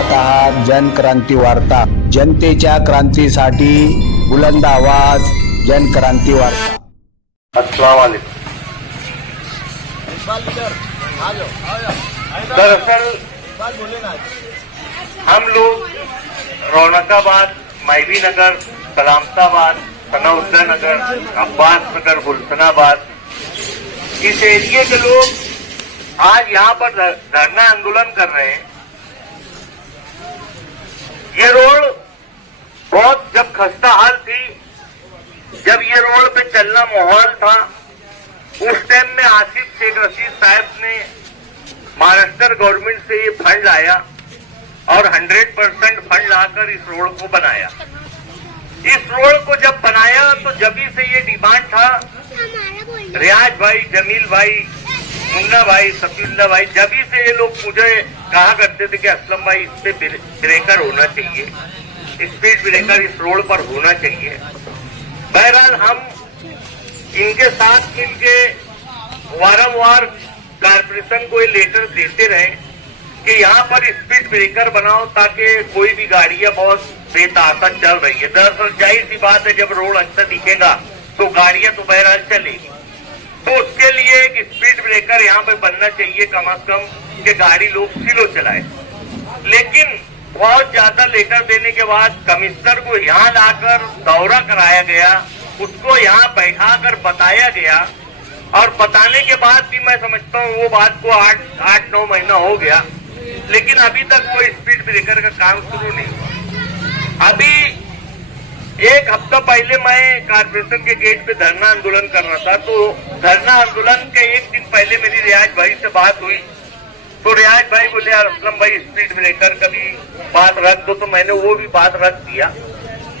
पाहत आहात जनक्रांती वार्ता. जनतेच्या क्रांतीसाठी बुलंद आवाज, जनक्रांती वार्ता. अस्सलाम वालेकुम। दरअसल हम लोग रौनकाबाद, माइवी नगर, सलामताबाद, सनाउल्लाह नगर, अब्बास नगर, गुलशनाबाद इस एरिया के लोग आज यहाँ पर धरना आंदोलन कर रहे हैं। ये रोड बहुत जब खस्ता हाल थी, जब ये रोड पे चलना माहौल था, उस टाइम में आसिफ शेख रशीद साहब ने महाराष्ट्र गवर्नमेंट से ये फंड लाया और 100% फंड लाकर इस रोड को बनाया। इस रोड को जब बनाया तो जब से ये डिमांड था, रियाज भाई, जमील भाई, मुन्ना भाई, सफीउल्लाह भाई, जब से ये लोग मुझे कहा करते थे कि असलम भाई इस पे ब्रेकर होना चाहिए, स्पीड ब्रेकर इस रोड पर होना चाहिए। बहरहाल हम इनके साथ मिलके वारंवार कारपोरेशन को ये लेटर देते रहे कि यहाँ पर स्पीड ब्रेकर बनाओ ताकि कोई भी गाड़ियां बहुत बेतहाशा चल रही है। दरअसल जाहिर सी बात है, जब रोड अच्छा दिखेगा तो गाड़ियां तो बहरहाल चलेगी, तो उसके लिए एक स्पीड ब्रेकर यहाँ पे बनना चाहिए कम से कम, कि गाड़ी लोग स्लो चलाए। लेकिन बहुत ज्यादा लेटर देने के बाद कमिश्नर को यहाँ लाकर दौरा कराया गया, उसको यहाँ बैठाकर बताया गया, और बताने के बाद भी मैं समझता हूँ वो बात को 8-9 महीना हो गया, लेकिन अभी तक कोई स्पीड ब्रेकर का काम शुरू नहीं। अभी एक हफ्ता पहले मैं कारपोरेशन के गेट पे धरना आंदोलन कर रहा था, तो धरना आंदोलन के एक दिन पहले मेरी रियाज भाई से बात हुई, तो रियाज भाई बोले यार असलम भाई स्पीड ब्रेकर का भी बात रख दो, तो मैंने वो भी बात रख दिया।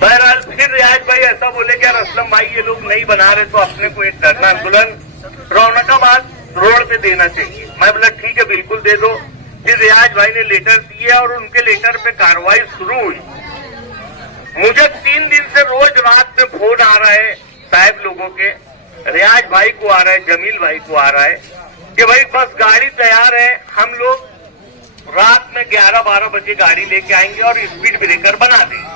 बहरहाल फिर रियाज भाई ऐसा बोले कि यार असलम भाई ये लोग नहीं बना रहे, तो अपने को एक धरना आंदोलन रौनकाबाद रोड पे देना चाहिए। मैं बोला ठीक है बिल्कुल दे दो। फिर रियाज भाई ने लेटर दिए और उनके लेटर पे कार्रवाई शुरू हुई। मुझे 3 दिन से रोज रात में फोन आ रहा है साहब लोगों के, रियाज भाई को आ रहा है, जमील भाई को आ रहा है कि भाई बस गाड़ी तैयार है, हम लोग रात में 11-12 बजे गाड़ी लेके आएंगे और स्पीड ब्रेकर बना देंगे।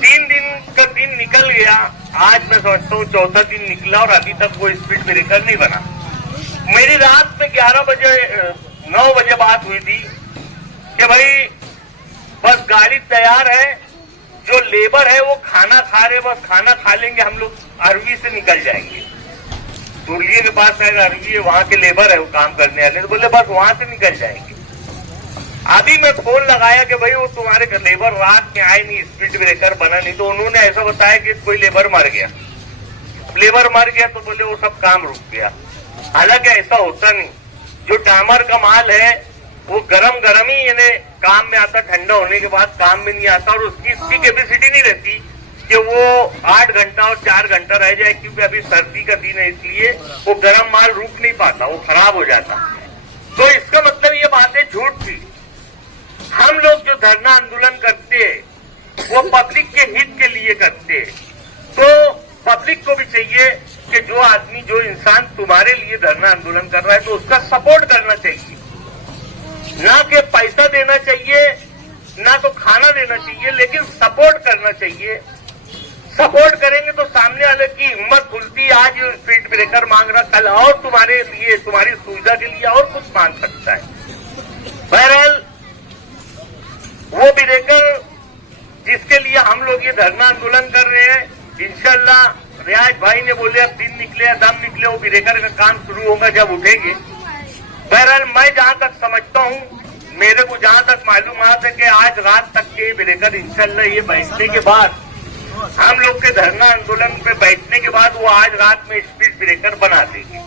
3 दिन का दिन निकल गया, आज मैं समझता हूँ 4था दिन निकला और अभी तक वो स्पीड ब्रेकर नहीं बना। मेरी रात में 9 बजे बात हुई थी कि भाई बस गाड़ी तैयार है, जो लेबर है वो खाना खा रहे, बस खाना खा लेंगे, हम लोग अरवी से निकल जाएंगे। दुर्लिये के पास है अरवी है, वहां के लेबर है वो काम करने वाले, तो बोले बस वहां से निकल जाएंगे। अभी मैं फोन लगाया कि भाई वो तुम्हारे लेबर रात में आए नहीं, स्पीड ब्रेकर बना नहीं, तो उन्होंने ऐसा बताया कि कोई लेबर मर गया। लेबर मर गया तो बोले वो सब काम रुक गया। हालांकि ऐसा होता नहीं, जो डामर का माल है वो गरम ही इन्हें काम में आता, ठंडा होने के बाद काम में नहीं आता, और उसकी इतनी कैपेसिटी नहीं रहती कि वो 8 घंटा और 4 घंटा रह जाए, क्योंकि अभी सर्दी का दिन है, इसलिए वो गर्म माल रुक नहीं पाता, वो खराब हो जाता। तो इसका मतलब ये बातें झूठ थी। हम लोग जो धरना आंदोलन करते हैं वो पब्लिक के हित के लिए करते हैं, तो पब्लिक को भी चाहिए कि जो आदमी, जो इंसान तुम्हारे लिए धरना आंदोलन कर रहा है तो उसका सपोर्ट करना चाहिए, ना कि पैसा देना चाहिए, ना तो खाना देना चाहिए, लेकिन सपोर्ट करना चाहिए। सपोर्ट करेंगे तो सामने वाले की हिम्मत खुलती। आज ये स्पीड ब्रेकर मांग रहा, कल और तुम्हारे लिए, तुम्हारी सुविधा के लिए और कुछ मांग सकता है। बहरहाल वो ब्रेकर जिसके लिए हम लोग ये धरना आंदोलन कर रहे हैं, इंशाल्लाह रियाज भाई ने बोले अब दिन निकले, दम निकले, वो ब्रेकर का काम शुरू होगा जब उठेंगे। बहरहाल मैं जहां तक समझता हूँ, मेरे को जहां तक मालूमात है कि आज रात तक के ब्रेकर इंशाल्लाह ये बैठने के बाद, हम लोग के धरना आंदोलन पे बैठने के बाद वो आज रात में स्पीड ब्रेकर बना देंगे।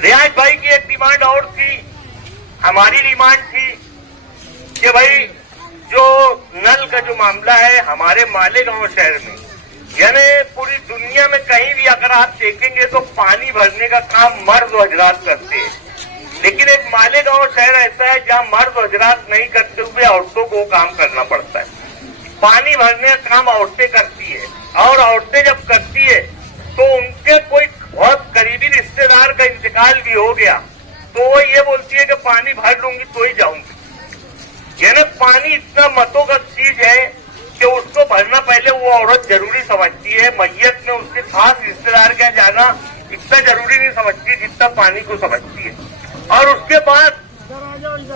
रियाज भाई की एक डिमांड और थी, हमारी डिमांड थी कि भाई जो नल का जो मामला है हमारे मालेगांव शहर में, यानी पूरी दुनिया में कहीं भी अगर आप देखेंगे तो पानी भरने का काम मर्द हजरात करते हैं, लेकिन एक मालेगांव शहर ऐसा है जहां मर्द हजरात नहीं करते हुए औरतों को काम करना पड़ता है। पानी भरने का काम औरतें करती है, और औरतें जब करती है तो उनके कोई बहुत करीबी रिश्तेदार का इंतकाल भी हो गया तो वो ये बोलती है कि पानी भर लूंगी तो ही जाऊंगी। यानी पानी इतना मतों का चीज है कि उसको भरना पहले वो औरत जरूरी समझती है। मैयत में उसके खास रिश्तेदार के यहाँ जाना इतना जरूरी नहीं समझती जितना पानी को समझती है। और उसके बाद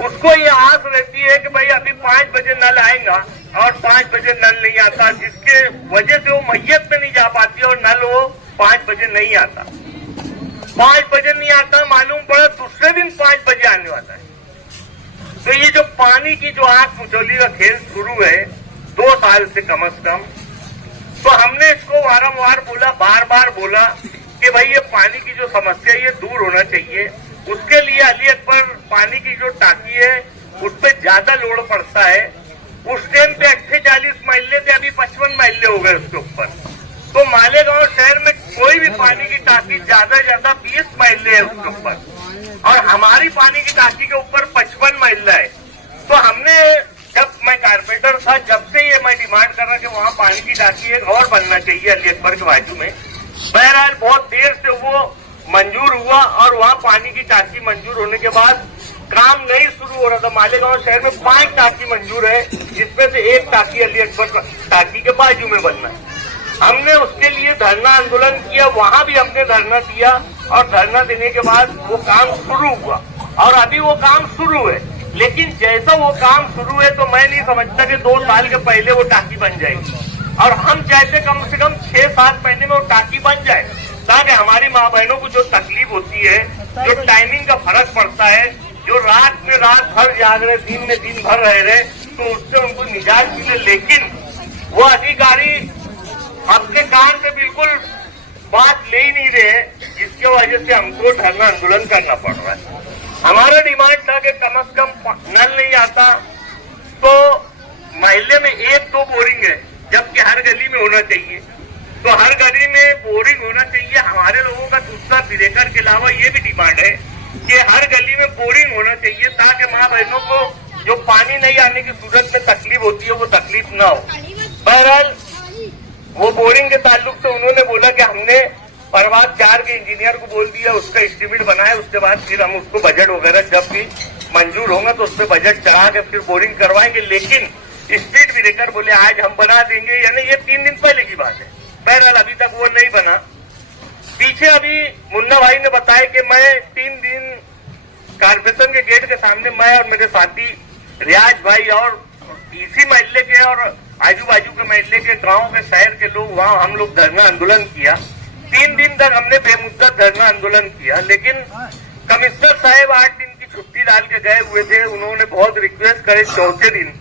उसको ये आस रहती है कि भाई अभी 5 बजे नल आएगा और 5 बजे नल नहीं आता, जिसके वजह से वो मैयत में नहीं जा पाती और नल वो 5 बजे नहीं आता। 5 बजे नहीं आता, मालूम पड़ा दूसरे दिन 5 बजे आने वाला है। तो ये जो पानी की जो आंख मुचौली का खेल शुरू है 2 साल से कम से कम, तो हमने इसको बारंबार बोला, बार बार बोला कि भाई ये पानी की जो समस्या ये दूर होना चाहिए। उसके लिए अली अकबर पानी की जो टाकी है उस पर ज्यादा लोड पड़ता है। उस टाइम पे 48 माइले थे, अभी 55 माइले हो गए उसके ऊपर। तो मालेगांव शहर में कोई भी पानी की टाकी ज्यादा से ज्यादा 20 माइले है उसके ऊपर, और हमारी पानी की टाकी के ऊपर 55 माइला है। तो हमने, जब मैं कारपेंटर था, जब से ये मैं डिमांड कर रहा कि वहाँ पानी की टाकी एक और बनना चाहिए अली अकबर के बाजू में। बहरहाल बहुत देर से वो मंजूर हुआ और वहाँ पानी की टाकी मंजूर होने के बाद काम नहीं शुरू हो रहा था। मालेगांव शहर में 5 टाकी मंजूर है, जिसमें से 1 टाकी अली अकबर टाकी के बाजू में बनना है। हमने उसके लिए धरना आंदोलन किया, वहाँ भी हमने धरना दिया और धरना देने के बाद वो काम शुरू हुआ और अभी वो काम शुरू है। लेकिन जैसा वो काम शुरू है तो मैं नहीं समझता कि 2 साल के पहले वो टाकी बन जाएगी, और हम चाहते कम से कम 6-7 महीने में वो टाकी बन जाए, ताकि हमारी माँ बहनों को जो तकलीफ होती है, जो टाइमिंग का फर्क पड़ता है, जो रात में रात भर जाग रहे, दिन में दिन भर रह रहे, तो उससे उनको निजात मिले। लेकिन वो अधिकारी अपने कान पे बिल्कुल बात ले ही नहीं रहे, जिसकी वजह से हमको धरना आंदोलन करना पड़ रहा है। हमारा डिमांड था कि कम से कम नल नहीं आता तो मोहल्ले में 1-2 बोरिंग है, जबकि हर गली में होना चाहिए। तो हर गली में बोरिंग होना चाहिए। हमारे लोगों का दूसरा बिरेकर के अलावा ये भी डिमांड है कि हर गली में बोरिंग होना चाहिए, ताकि माँ बहनों को जो पानी नहीं आने की सूरत में तकलीफ होती है वो तकलीफ ना हो। बहरहाल वो बोरिंग के ताल्लुक से उन्होंने बोला कि हमने परवाज 4 के इंजीनियर को बोल दिया, उसका एस्टीमेट बनाया, उसके बाद फिर हम उसको बजट वगैरह जब भी मंजूर होगा तो उस पर बजट चढ़ा के फिर बोरिंग करवाएंगे। लेकिन स्ट्रीट बिरेकर बोले आज हम बना देंगे, यानी ये 3 दिन पहले की बात है। बहरहाल अभी तक वो नहीं बना। पीछे अभी मुन्ना भाई ने बताया कि मैं 3 दिन कारपोरेशन के गेट के सामने, मैं और मेरे साथी रियाज भाई और इसी मोहल्ले के और आजू बाजू के मोहल्ले के गांव के शहर के लोग, वहां हम लोग धरना आंदोलन किया। 3 दिन तक हमने बेमुद्दत धरना आंदोलन किया। लेकिन कमिश्नर साहब 8 दिन की छुट्टी डाल के गए हुए थे। उन्होंने बहुत रिक्वेस्ट करे 4थे दिन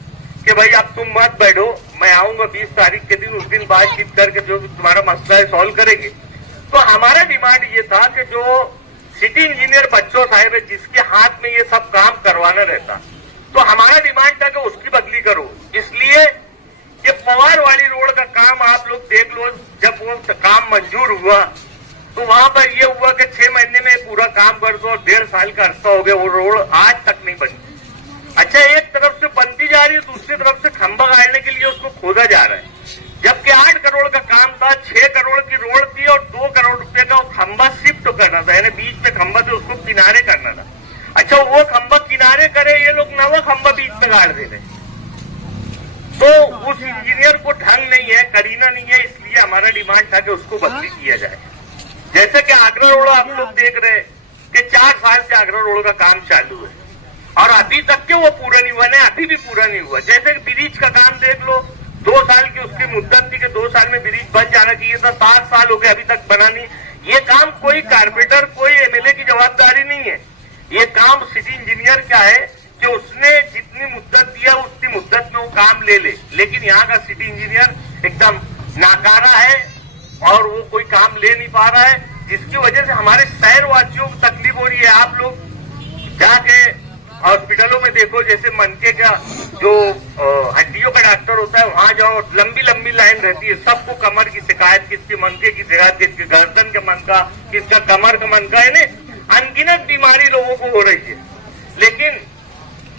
कि भाई अब तुम मत बैठो, मैं आऊंगा 20 तारीख के दिन, उस दिन बातचीत करके जो तुम्हारा मसला है सॉल्व करेंगे। तो हमारा डिमांड ये था कि जो सिटी इंजीनियर बच्चों साहब है, जिसके हाथ में ये सब काम करवाना रहता, तो हमारा डिमांड था कि उसकी बदली करो। इसलिए ये पवार वाली रोड का काम आप लोग देख लो, जब वो काम मंजूर हुआ तो वहां पर ये हुआ कि 6 महीने में पूरा काम कर दो, और 1.5 साल का अरसा हो गया, वो रोड आज तक नहीं बनी। अच्छा, एक तरफ से बनती जा रही है, दूसरी तरफ से खंभा गाड़ने के लिए उसको खोदा जा रहा है, जबकि 8 करोड़ का काम था। 6 करोड़ की रोड थी और 2 करोड़ रुपए का वो खंभा शिफ्ट करना था, यानी बीच में खंभा से उसको किनारे करना था। अच्छा, वो खंभा किनारे करे, ये लोग नवा खंभा बीच में गाड़ दे रहे। तो उस इंजीनियर को ढंग नहीं है, करीना नहीं है, इसलिए हमारा डिमांड था कि उसको बदली किया जाए। जैसे कि आगरा रोड आप लोग देख रहे कि 4 साल से आगरा रोड का काम चालू है और अभी तक के वो पूरा नहीं हुआ, नहीं अभी भी पूरा नहीं हुआ। जैसे कि ब्रिज का काम देख लो, 2 साल की उसकी मुद्दत थी कि 2 साल में ब्रिज बन जाना चाहिए था, 7 साल हो गए अभी तक बना नहीं। ये काम कोई कारपेंटर, कोई एमएलए की जवाबदारी नहीं है, ये काम सिटी इंजीनियर का है कि उसने जितनी मुद्दत दिया उतनी मुद्दत में वो काम ले ले। लेकिन यहाँ का सिटी इंजीनियर एकदम नाकारा है और वो कोई काम ले नहीं पा रहा है, जिसकी वजह से हमारे शहर वासियों को तकलीफ हो रही है। आप लोग जाके हॉस्पिटलों में देखो, जैसे मनके का जो हड्डियों का डॉक्टर होता है, वहां जाओ, लंबी लंबी लाइन रहती है, सबको कमर की शिकायत, किसके मनके की शिकायत, किसके गर्दन के मन का, किसका कमर का मन का, यानी अनगिनत बीमारी लोगों को हो रही है। लेकिन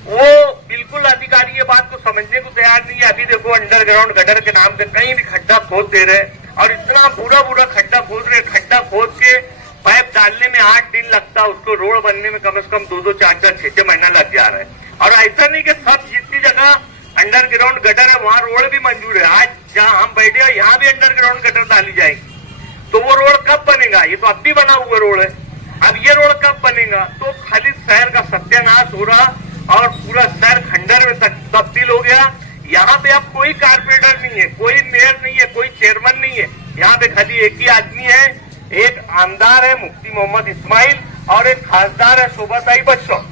वो बिल्कुल अधिकारी ये बात को समझने को तैयार नहीं है। अभी देखो अंडरग्राउंड गटर के नाम पे कहीं भी खड्डा खोद दे रहे और इतना बुरा बुरा खड्डा खोद रहे, खड्डा खोद के पाइप डालने में 8 दिन लगता है, उसको रोड बनने में कम से कम 2-2, 4-4, 6-6 महीना लग जा रहा है। और ऐसा नहीं कि सब जितनी जगह अंडरग्राउंड गटर है वहां रोड भी मंजूर है। आज जहां हम बैठे हैं यहाँ भी अंडरग्राउंड गटर डाली जाएगी, तो वो रोड कब बनेगा? ये तो अब भी बना हुआ रोड है, अब ये रोड कब बनेगा? तो खाली शहर का सत्यानाश हो रहा और पूरा शहर खंडर में तब्दील हो गया। यहाँ पे अब कोई कारपोरेटर नहीं है, कोई मेयर नहीं है, कोई चेयरमैन नहीं है, यहाँ पे खाली एक ही आदमी है, एक आमदार है मुफ्ती मोहम्मद इस्माइल और एक खासदार है शोभाताई बच्चों।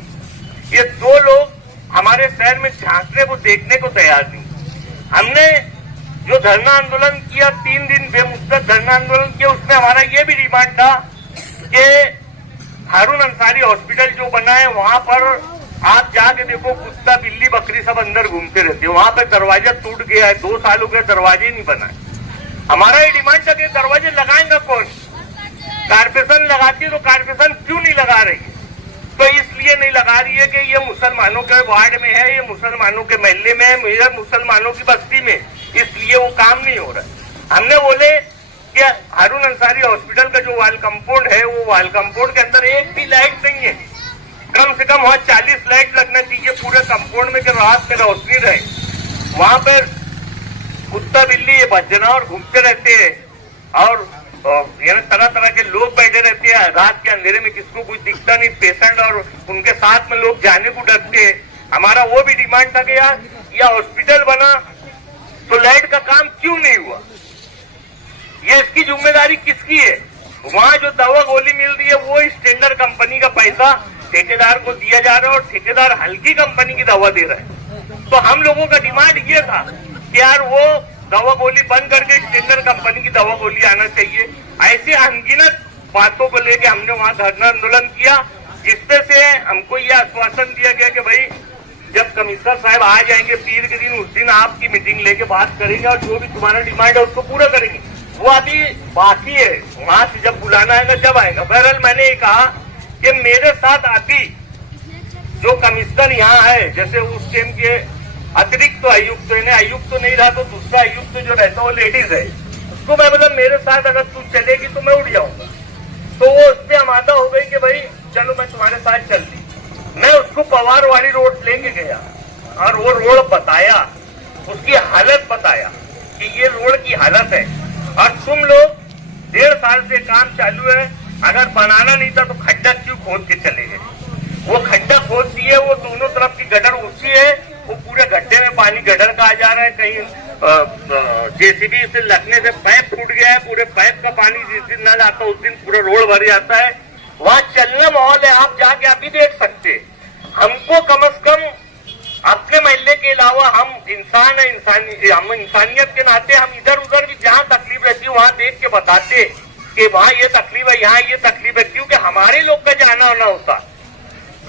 ये दो लोग हमारे शहर में झांकने को देखने को तैयार नहीं। हमने जो धरना आंदोलन किया, 3 दिन बेमुद्दत धरना आंदोलन किया, उसमें हमारा ये भी डिमांड था कि हारून अंसारी हॉस्पिटल जो बना है वहां पर आप जाके देखो, कुत्ता बिल्ली बकरी सब अंदर घूमते रहते हैं। वहां पे दरवाजा टूट गया है, 2 साल हो गए, दरवाजे नहीं बना है। हमारा ये डिमांड था कि दरवाजे लगाएंगा कौन? कारपोरेशन लगाती तो कारपोरेशन क्यों नहीं लगा रही? तो इसलिए नहीं लगा रही है कि ये मुसलमानों के वार्ड में है, ये मुसलमानों के महल्ले में है, ये मुसलमानों की बस्ती में, इसलिए वो काम नहीं हो रहा है। हमने बोले कि हारून अंसारी हॉस्पिटल का जो वाल कंपाउंड है, वो वाल कंपाउंड के अंदर एक भी लाइट नहीं है। कम से कम वहां 40 लाइट लगना चाहिए पूरे कंपाउंड में, कि रात में रोशनी रहे। वहां पर कुत्ता बिल्ली ये जानवर घूमते रहते हैं और तरह तरह के लोग बैठे रहते हैं। रात के अंधेरे में किसको कुछ दिखता नहीं, पेशेंट और उनके साथ में लोग जाने को डरते हैं। हमारा वो भी डिमांड था कि यार यह हॉस्पिटल बना तो लाइट का काम क्यों नहीं हुआ? ये इसकी जिम्मेदारी किसकी है? वहां जो दवा गोली मिल रही है वो स्टैंडर्ड कंपनी का पैसा ठेकेदार को दिया जा रहा है और ठेकेदार हल्की कंपनी की दवा दे रहा है। तो हम लोगों का डिमांड ये था कि यार वो दवा गोली बंद करके स्टैंडर्ड कंपनी की दवा गोली आना चाहिए। ऐसे अनगिनत बातों को लेके हमने वहां धरना आंदोलन किया, जिसपे से हमको यह आश्वासन दिया गया कि भाई जब कमिश्नर साहब आ जाएंगे पीर के दिन, उस दिन आपकी मीटिंग लेके बात करेंगे और जो भी तुम्हारा डिमांड है उसको पूरा करेंगे। वो अभी बाकी है, वहां से जब बुलाना आएगा जब आएगा। बहरहाल मैंने ये कहा कि मेरे साथ अभी जो कमिश्नर यहाँ है, जैसे उस टाइम के अतिरिक्त तो आयुक्त है, आयुक्त तो नहीं रहा तो दूसरा आयुक्त तो जो रहता है वो लेडीज है, उसको मैं मतलब मेरे साथ अगर तू चलेगी तो मैं उड़ जाऊंगा। तो वो उस पर आमादा हो गई कि भाई चलो मैं तुम्हारे साथ चलती। मैं उसको पवार वाली रोड लेके गया और वो रोड बताया, उसकी हालत बताया कि ये रोड की हालत है और तुम लोग 1.5 साल से काम चालू है, अगर बनाना नहीं था तो खड्डा क्यों खोद के चले गए? वो खड्डा खोद दिए, वो दोनों तरफ की गटर ऊंची है, वो पूरे गड्ढे में पानी गटर का आ जा रहा है। कहीं जेसीबी से लगने से पाइप फूट गया है, पूरे पाइप का पानी जिस दिन ना जाता उस दिन पूरा रोड भर जाता है। वहां चलना माहौल है, आप जाके आप भी देख सकते। हमको कम से कम अपने महल्ले के अलावा हम इंसान है, हम इंसानियत के नाते हम इधर उधर भी जहाँ तकलीफ रहती है वहां देख के बताते कि वहाँ ये तकलीफ है, यहाँ ये तकलीफ है, क्योंकि हमारे लोग का जाना आना होता,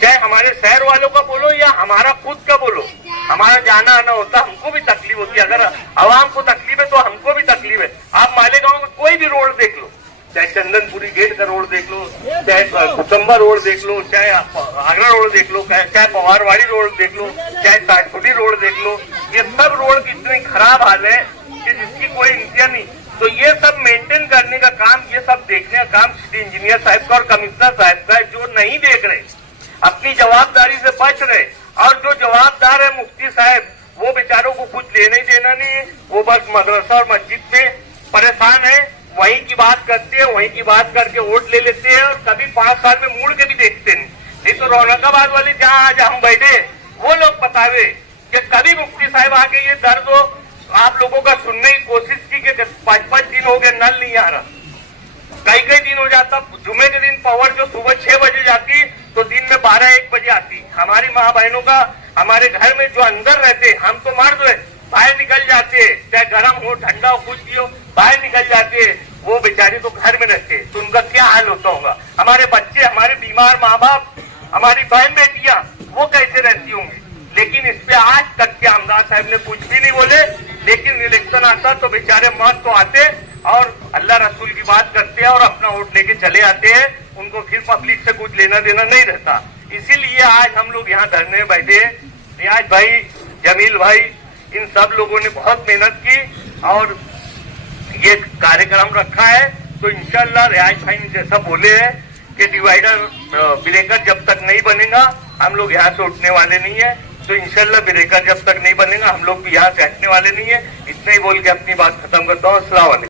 चाहे हमारे शहर वालों का बोलो या हमारा खुद का बोलो, हमारा जाना आना होता, हमको भी तकलीफ होती है। अगर आवाम को तकलीफ है तो हमको भी तकलीफ है। आप मालेगांव में कोई भी रोड देख लो, चाहे चंदनपुरी गेट का रोड देख लो, चाहे कुसुम्बा रोड देख लो, चाहे आगरा रोड देख लो, चाहे पवारवाड़ी रोड देख लो, चाहे साठपुरी रोड देख लो, ये सब रोड की इतनी खराब हाल है कि जिसकी कोई इंतजाम नहीं। तो ये सब मेंटेन करने का काम, ये सब देखने का काम सिटी इंजीनियर साहब का और कमिश्नर साहब का, जो नहीं देख रहे, अपनी जवाबदारी से बच रहे। और जो जवाबदार है मुफ्ती साहब, वो बेचारों को कुछ लेने देना नहीं है, वो बस मदरसा और मस्जिद में परेशान है, वहीं की बात करते हैं, वहीं की बात करके वोट ले लेते हैं और कभी 5 साल में मुड़ के भी देखते नहीं। तो रौनकाबाद वाले जहाँ आज हम बैठे वो लोग बतावे कि कभी मुफ्ती साहब आके ये दर्द हो आप लोगों का सुनने की कोशिश की कि 5-5 दिन हो गए नल नहीं आ रहा, कई दिन हो जाता। जुमे के दिन पावर जो सुबह 6 बजे जाती तो दिन में 12-1 बजे आती। हमारी माँ बहनों का, हमारे घर में जो अंदर रहते, हम तो मर्द है, बाहर निकल जाते, चाहे गर्म हो ठंडा हो कुछ भी हो, बाहर निकल जाते, वो बेचारे तो घर में रहते, तो उनका क्या हाल होता होगा? हमारे बच्चे, हमारे बीमार माँ बाप, हमारी बहन बेटियां, वो कैसे रहती होंगी? लेकिन इस पे आज तक के आमदार साहब ने कुछ भी नहीं बोले। लेकिन इलेक्शन आता तो बेचारे मत तो आते और अल्लाह रसूल की बात करते हैं और अपना वोट लेके चले आते हैं, उनको फिर पब्लिक से कुछ लेना देना नहीं रहता। इसीलिए आज हम लोग यहाँ धरने में बैठे हैं। रियाज भाई, जमील भाई, इन सब लोगों ने बहुत मेहनत की और ये कार्यक्रम रखा है। तो इंशाल्लाह रियाज भाई ने जैसा बोले हैं कि डिवाइडर ब्रेकर जब तक नहीं बनेगा हम लोग यहाँ से उठने वाले नहीं है। तो इंशाल्लाह ब्रेकर जब तक नहीं बनेगा हम लोग भी यहाँ से हटने वाले नहीं है। इतना ही बोल के अपनी बात खत्म करता हूँ। अस्सलाम वालेकुम।